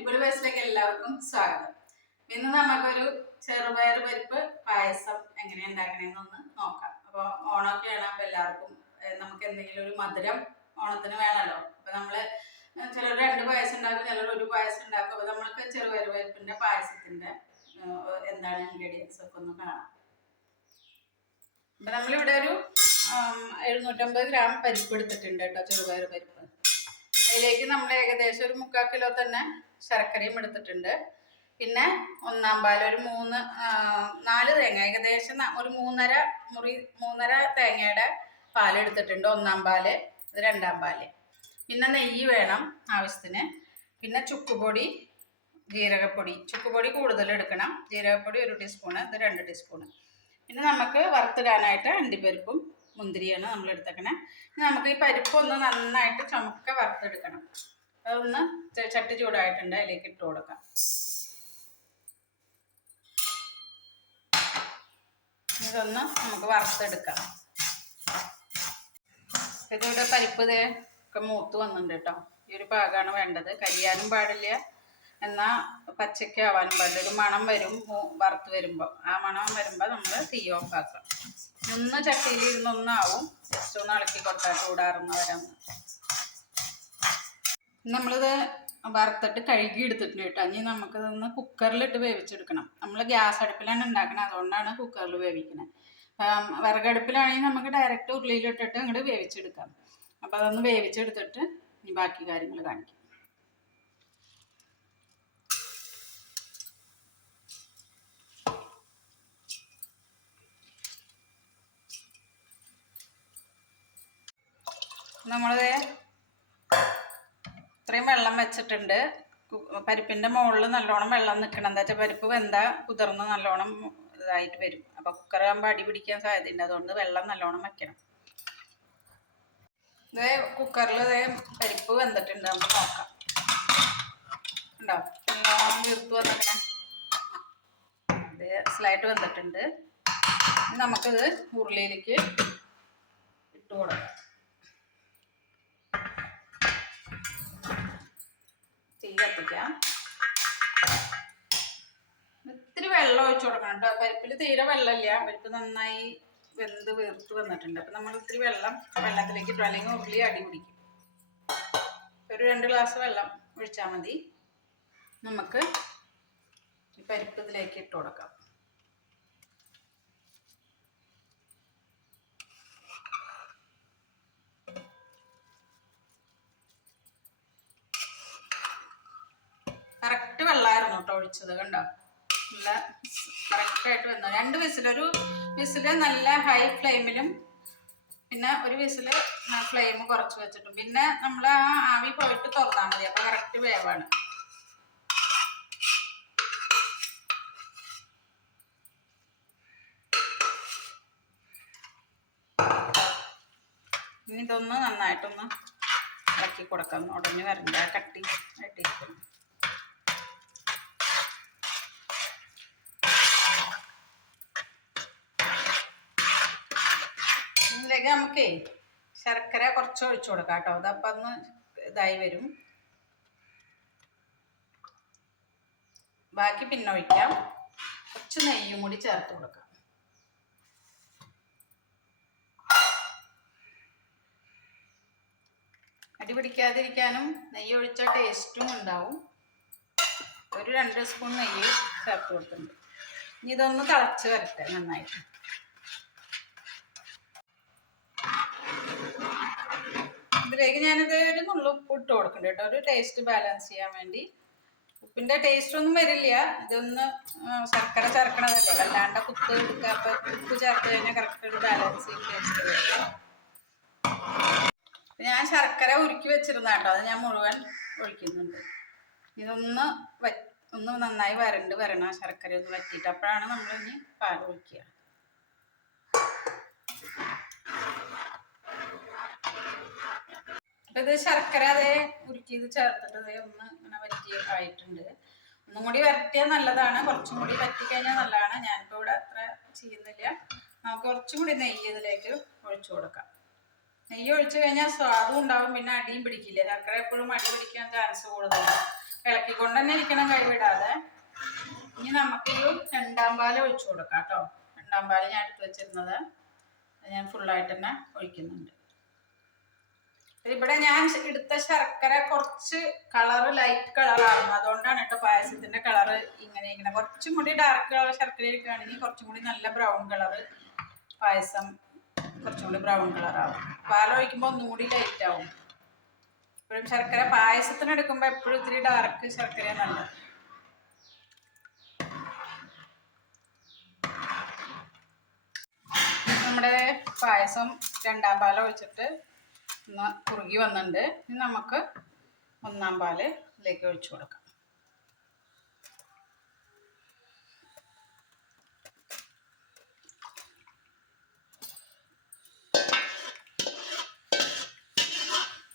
അടിപൊളി വയസ്സിലേക്ക് എല്ലാവർക്കും സ്വാഗതം. ഇന്ന് നമുക്കൊരു ചെറുപയർ പരിപ്പ് പായസം എങ്ങനെ ഉണ്ടാക്കണമെന്നൊന്ന് നോക്കാം. അപ്പോൾ ഓണമൊക്കെയാണ് അപ്പോൾ എല്ലാവർക്കും നമുക്ക് എന്തെങ്കിലും ഒരു മധുരം ഓണത്തിന് വേണമല്ലോ അപ്പോൾ നമ്മൾ ചിലർ രണ്ട് പായസം ഉണ്ടാക്കും ചിലർ ഒരു പായസം ഉണ്ടാക്കും. അപ്പോൾ നമ്മൾക്ക് ചെറുപയർ പരിപ്പിന്റെ പായസത്തിന്റെ എന്താണ് ഇൻഗ്രീഡിയൻസ് ഒക്കെ ഒന്ന് കാണാം. അപ്പം നമ്മളിവിടെ ഒരു എഴുന്നൂറ്റമ്പത് ഗ്രാം പരിപ്പ് എടുത്തിട്ടുണ്ട് കേട്ടോ ചെറുപയർ പരിപ്പ്. അതിലേക്ക് നമ്മൾ ഏകദേശം ഒരു മുക്കാൽ കിലോ തന്നെ ശർക്കരയും എടുത്തിട്ടുണ്ട്. പിന്നെ ഒന്നാം പാൽ ഒരു മൂന്ന് നാല് തേങ്ങ ഏകദേശം ഒരു മൂന്നര മുറി മൂന്നര തേങ്ങയുടെ പാൽ എടുത്തിട്ടുണ്ട് ഒന്നാം പാൽ രണ്ടാം പാൽ. പിന്നെ നെയ്യ് വേണം ആവശ്യത്തിന്. പിന്നെ ചുക്കുപൊടി ജീരകപ്പൊടി. ചുക്കുപൊടി കൂടുതൽ എടുക്കണം. ജീരകപ്പൊടി ഒരു ടീസ്പൂണ് ഇത് രണ്ട് ടീസ്പൂണ്. പിന്നെ നമുക്ക് വറുത്തിടാനായിട്ട് അണ്ടിപ്പരിപ്പും മുന്തിരിയാണ് നമ്മൾ എടുത്തേക്കണേ. നമുക്ക് ഈ പരിപ്പ് ഒന്ന് നന്നായിട്ട് ചുമക്ക വറുത്തെടുക്കണം. അതൊന്ന് ചട്ടി ചൂടായിട്ടുണ്ട് അതിലേക്ക് ഇട്ട് കൊടുക്കാം. ഇതൊന്ന് നമുക്ക് വറുത്തെടുക്കാം. ഇതിവിടെ പരിപ്പ് ഇതേ ഒക്കെ മൂത്ത് വന്നിട്ടുണ്ട് കേട്ടോ. ഈ ഒരു പാകമാണ് വേണ്ടത്. കരിയാനും പാടില്ല. എന്നാൽ പച്ചയ്ക്ക് ആവാനും പാടില്ല. ഒരു മണം വരും വറുത്ത് വരുമ്പോൾ ആ മണം വരുമ്പോൾ നമ്മൾ തീ ഓഫ് ആക്കാം. ഒന്ന് ചട്ടിയിൽ ഇരുന്നൊന്നാവും ജസ്റ്റ് ഒന്ന് ഇളക്കി കൊടുത്താൽ ചൂടാറുന്ന നമ്മളിത് വറുത്തിട്ട് കഴുകി എടുത്തിട്ടുണ്ട് കേട്ടോ. ഇനി നമുക്കിതൊന്ന് കുക്കറിലിട്ട് വേവിച്ചെടുക്കണം. നമ്മൾ ഗ്യാസ് അടുപ്പിലാണ് ഉണ്ടാക്കുന്നത് അതുകൊണ്ടാണ് കുക്കറിൽ വേവിക്കുന്നത് വിറകടുപ്പിലാണെങ്കിൽ നമുക്ക് ഡയറക്റ്റ് ഉരുളിയിലിട്ടിട്ട് അങ്ങോട്ട് വേവിച്ചെടുക്കാം. അപ്പോൾ അതൊന്ന് വേവിച്ചെടുത്തിട്ട് ഇനി ബാക്കി കാര്യങ്ങൾ കാണിക്കാം. നമ്മളിത് ഇത്രയും വെള്ളം വെച്ചിട്ടുണ്ട്. പരിപ്പിന്റെ മുകളിൽ നല്ലോണം വെള്ളം നിൽക്കണം എന്താ വെച്ചാൽ പരിപ്പ് വെന്താ കുതിർന്ന് നല്ലോണം ഇതായിട്ട് വരും. അപ്പൊ കുക്കറാകുമ്പോൾ അടി പിടിക്കാൻ സാധ്യതയുണ്ട്. അതുകൊണ്ട് വെള്ളം നല്ലോണം വെക്കണം. ഇത് കുക്കറിൽ ഇതേ പരിപ്പ് വെന്തിട്ടുണ്ട്. നമുക്ക് നോക്കാം. ഉണ്ടോ നല്ലോണം വീർത്ത് വന്നിങ്ങനെ ഇത് സ്ലൈറ്റ് വന്നിട്ടുണ്ട്. ഇനി നമുക്കിത് ഉരുളിയിലേക്ക് ഇട്ട് കൊടുക്കാം. തീ കത്തിക്കാം. ഇത്തിരി വെള്ളം ഒഴിച്ചു കൊടുക്കണം കേട്ടോ. പരിപ്പിൽ തീരെ വെള്ളമില്ല. പരിപ്പ് നന്നായി വെന്ത് വേർത്ത് വന്നിട്ടുണ്ട്. അപ്പം നമ്മൾ ഇത്തിരി വെള്ളം വെള്ളത്തിലേക്ക് ഇട്ടു. അല്ലെങ്കിൽ അടി പിടിക്കും. ഒരു രണ്ട് ഗ്ലാസ് വെള്ളം ഒഴിച്ചാൽ മതി. നമുക്ക് ഈ പരിപ്പ് ഇതിലേക്ക് ഇട്ട് കൊടുക്കാം കറക്റ്റ് വെള്ളമായിരുന്നു കേട്ടോ ഒഴിച്ചത് കണ്ടോ? നല്ല കറക്റ്റായിട്ട് വന്നു. രണ്ട് വിസിലൊരു വിസിൽ നല്ല ഹൈ ഫ്ലെയിമിലും പിന്നെ ഒരു വിസിൽ ഫ്ലെയിം കുറച്ച് വെച്ചിട്ടും. പിന്നെ നമ്മൾ ആ ആവി പോയിട്ട് തുറന്നാൽ മതി. അപ്പോൾ കറക്റ്റ് വേവാണ്. ഇനി ഇതൊന്ന് നന്നായിട്ടൊന്ന് ഇളക്കി കൊടുക്കാം. ഉടനെ വരണ്ട കട്ടി ആയിട്ടിരിക്കണം ഇതിലേക്ക് നമുക്ക് ശർക്കര കുറച്ച് ഒഴിച്ചു കൊടുക്കാം കേട്ടോ. അതപ്പം ഒന്ന് ഇതായി വരും. ബാക്കി പിന്നെ ഒഴിക്കാം. കുറച്ച് നെയ്യും കൂടി ചേർത്ത് കൊടുക്കാം. അടി പിടിക്കാതിരിക്കാനും നെയ്യ് ഒഴിച്ച ടേസ്റ്റും ഉണ്ടാവും. ഒരു രണ്ട് സ്പൂൺ നെയ്യ് ചേർത്ത് കൊടുത്തിട്ടുണ്ട്. ഇനി ഇതൊന്ന് തിളച്ച് വരട്ടെ നന്നായിട്ട്. ഇതിലേക്ക് ഞാനിത് ഒരു നുള്ളു ഉപ്പ് ഇട്ട് കൊടുക്കുന്നുണ്ട് കേട്ടോ. ഒരു ടേസ്റ്റ് ബാലൻസ് ചെയ്യാൻ വേണ്ടി. ഉപ്പിന്റെ ടേസ്റ്റ് ഒന്നും വരില്ല. ഇതൊന്ന് ശർക്കര ചേർക്കണതല്ലേ. അല്ലാണ്ട കുത്ത് എടുക്കാത്ത ഉപ്പ് ചേർത്ത് കഴിഞ്ഞാൽ കറക്റ്റ് ഒരു ബാലൻസ് ചെയ്യും ടേസ്റ്റ് ഞാൻ ശർക്കര ഉരുക്കി വെച്ചിരുന്ന കേട്ടോ. അത് ഞാൻ മുഴുവൻ ഒഴിക്കുന്നുണ്ട്. ഇതൊന്ന് ഒന്ന് നന്നായി വരണ്ട് വരണം. ശർക്കര ഒന്ന് വറ്റിയിട്ട് അപ്പോഴാണ് നമ്മൾ ഇനി പാൽ ഒഴിക്കുക. ഇത് ശർക്കര അതേ ഉരുക്കിയത് ചേർത്തിട്ട് ഒന്ന് ഇങ്ങനെ വറ്റി ആയിട്ടുണ്ട് ഒന്നും കൂടി വരട്ടിയാൽ നല്ലതാണ്. കുറച്ചും കൂടി വറ്റി കഴിഞ്ഞാൽ നല്ലതാണ്. ഞാനിപ്പോൾ ഇവിടെ അത്ര ചെയ്യുന്നില്ല. നമുക്ക് കുറച്ചും കൂടി നെയ്യ് ഇതിലേക്ക് ഒഴിച്ചു കൊടുക്കാം. നെയ്യ് ഒഴിച്ചു കഴിഞ്ഞാൽ സ്വാദും ഉണ്ടാവും. പിന്നെ അടിയും പിടിക്കില്ല. ശർക്കര എപ്പോഴും അടി പിടിക്കാൻ ചാൻസ് കൂടുതലാണ് ഇളക്കിക്കൊണ്ട് തന്നെ ഇരിക്കണം കൈവിടാതെ ഇനി നമുക്കൊരു രണ്ടാം പാൽ ഒഴിച്ചു കൊടുക്കാം കേട്ടോ. രണ്ടാം പാൽ ഞാൻ എടുത്ത് വെച്ചിരുന്നത്. ഞാൻ ഫുള്ളായിട്ട് തന്നെ ഒഴിക്കുന്നുണ്ട്. ഇവിടെ ഞാൻ എടുത്ത ശർക്കര കുറച്ച് കളർ ലൈറ്റ് കളറാണ് അതുകൊണ്ടാണ് കേട്ടോ പായസത്തിന്റെ കളർ ഇങ്ങനെ ഇങ്ങനെ. കുറച്ചും കൂടി ഡാർക്ക് കളർ ശർക്കര ഇരിക്കുകയാണെങ്കിൽ കുറച്ചും കൂടി നല്ല ബ്രൗൺ കളർ പായസം കുറച്ചും കൂടി ബ്രൗൺ കളറാവും പാൽ ഒഴിക്കുമ്പോൾ ഒന്നുകൂടി ലൈറ്റ് ആവും. എപ്പോഴും ശർക്കര പായസത്തിന് എടുക്കുമ്പോൾ എപ്പോഴും ഇത്തിരി ഡാർക്ക് ശർക്കര നല്ലത്. നമ്മുടെ പായസം രണ്ടാം പാലം ഒഴിച്ചിട്ട് കുറുകി വന്നിട്ടുണ്ട്. ഇനി നമുക്ക് ഒന്നാം പാൽ ഇതിലേക്ക് ഒഴിച്ചു കൊടുക്കാം.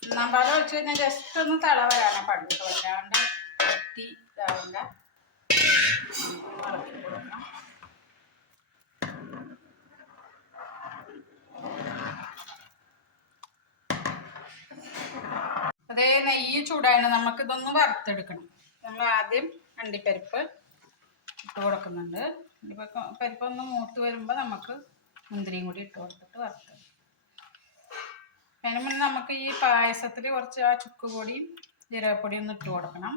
ഒന്നാം പാൽ ഒഴിച്ചു കഴിഞ്ഞാൽ ജസ്റ്റ് ഒന്ന് തള വരാനാ പാടുള്ളൂ ഇളക്കി കൊടുക്കണം അതേ നെയ്യ് നമുക്ക് ഇതൊന്ന് വറുത്തെടുക്കണം. നമ്മൾ ആദ്യം അണ്ടിപ്പരിപ്പ് ഇട്ട് കൊടുക്കുന്നുണ്ട്. പരിപ്പ് ഒന്ന് മൂത്ത് വരുമ്പോൾ നമുക്ക് മുന്തിരിയും കൂടി ഇട്ട് കൊടുത്തിട്ട് വറുത്തെടുക്കും അതിന് മുന്നേ നമുക്ക് ഈ പായസത്തിൽ കുറച്ച് ആ ചുക്ക് പൊടിയും ജീരകപ്പൊടിയും ഒന്ന് ഇട്ട് കൊടുക്കണം.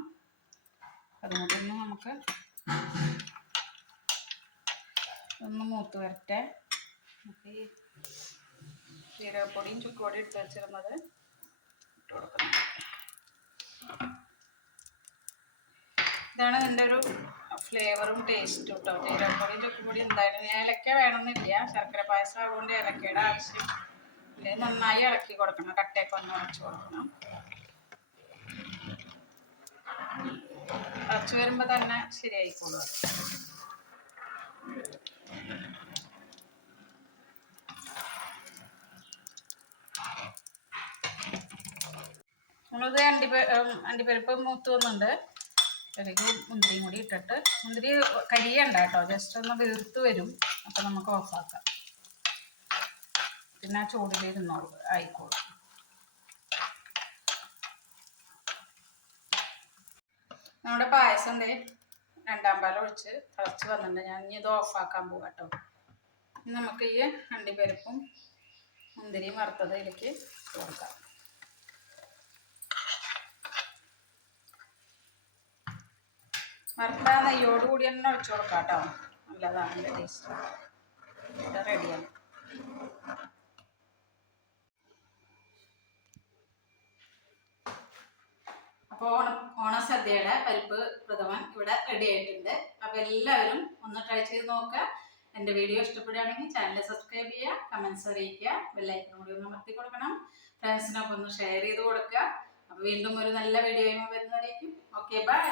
അതുകൊണ്ടൊന്ന് നമുക്ക് ഒന്ന് മൂത്ത് വരട്ടെ. നമുക്ക് ഈ ജീരകപ്പൊടിയും ചുക്ക് പൊടിയും ഇട്ട് വെച്ചിരുന്നത് ഇട്ട് കൊടുക്കണം ഇതാണ് ഇതിന്റെ ഒരു ഫ്ലേവറും ടേസ്റ്റും കേട്ടോ ജീരകപ്പൊടിയും ചുക്കുപൊടി എന്തായാലും ഏലക്ക വേണമെന്നില്ല. ശർക്കര പായസം ആയതുകൊണ്ട് ഏലക്കയുടെ ആവശ്യം ഇല്ലേ. നന്നായി ഇളക്കി കൊടുക്കണം. കട്ടയൊക്കെ ഒന്ന് ഉടച്ച് കൊടുക്കണം. ഉടച്ച് വരുമ്പോൾ തന്നെ ശരിയായിക്കോളും അത്. നമ്മളിത് അണ്ടിപ്പ അണ്ടിപ്പരിപ്പ് മൂത്ത് വന്നുണ്ട് അതിലേക്ക് മുന്തിരിയും കൂടി ഇട്ടിട്ട്. മുന്തിരി കരിയണ്ട കേട്ടോ. ജസ്റ്റ് ഒന്ന് വീർത്ത് വരും. അപ്പം നമുക്ക് ഓഫാക്കാം പിന്നെ ആ ചൂടിലിരുന്നോളൂ ആയിക്കോളും. നമ്മുടെ പായസം ദേ രണ്ടാം പാലം ഒഴിച്ച് തിളച്ച് വന്നിട്ടുണ്ട്. ഞാൻ ഇനി ഇത് ഓഫാക്കാൻ പോകാം കേട്ടോ. നമുക്ക് ഈ അണ്ടിപ്പരിപ്പും മുന്തിരിയും വറുത്തത് ഇതിലേക്ക് കൊടുക്കാം വറുത്ത നെയ്യോട് കൂടി തന്നെ ഒഴിച്ചു കൊടുക്കാം കേട്ടോ നല്ലതാണ് എന്റെ ടേസ്റ്റ് റെഡിയാണ് അപ്പോൾ ഓണ ഓണസദ്യയുടെ പരിപ്പ് പ്രഥമൻ ഇവിടെ റെഡി ആയിട്ടുണ്ട്. അപ്പോൾ എല്ലാവരും ഒന്ന് ട്രൈ ചെയ്ത് നോക്കുക. എന്റെ വീഡിയോ ഇഷ്ടപ്പെടുകയാണെങ്കിൽ ചാനൽ സബ്സ്ക്രൈബ് ചെയ്യുക കമൻസ് അറിയിക്കുക ബെല്ലൈക്കൺ കൂടി ഒന്ന് അമർത്തി കൊടുക്കണം. ഫ്രണ്ട്സിനൊക്കെ ഒന്ന് ഷെയർ ചെയ്ത് കൊടുക്കുക. അപ്പോൾ വീണ്ടും ഒരു നല്ല വീഡിയോയുമായി വരുന്നതായിരിക്കും. Okay bye